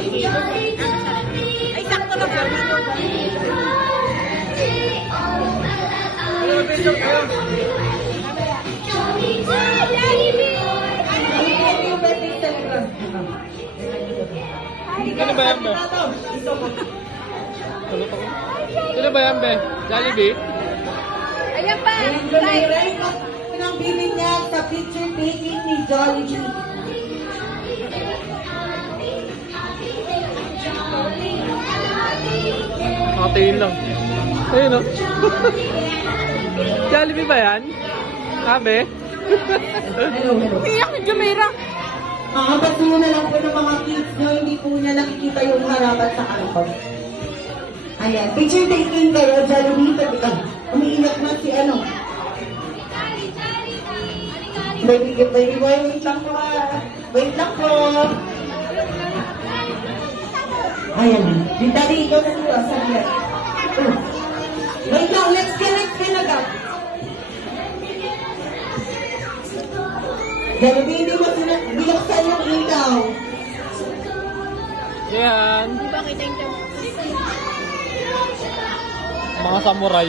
Ay, sakto lang yun. Ano ba yan, be? Ano ba yan, be? Jollibee? Ayan pa. Right. Ang bibig niya sa picture taking ni Jollibee. Nakatingin lang. Ayun, no? Jollibee ba yan? Sabi? Iyak ni Jumeirah. Makapatulo na lang po ng mga kids nyo, hindi po niya nakikita yung harapan sa kanto. Ayan, picture taking kayo, Jollibee, umiiyak na si ano. Baby, wait lang po ah. Wait lang po. Ayan, Dali, ikaw na po, saglit. Wait lang, let's get agad. Jollibee, hindi mo binuksan yung ilaw. Yan. Di ba kita yung Mga samurai.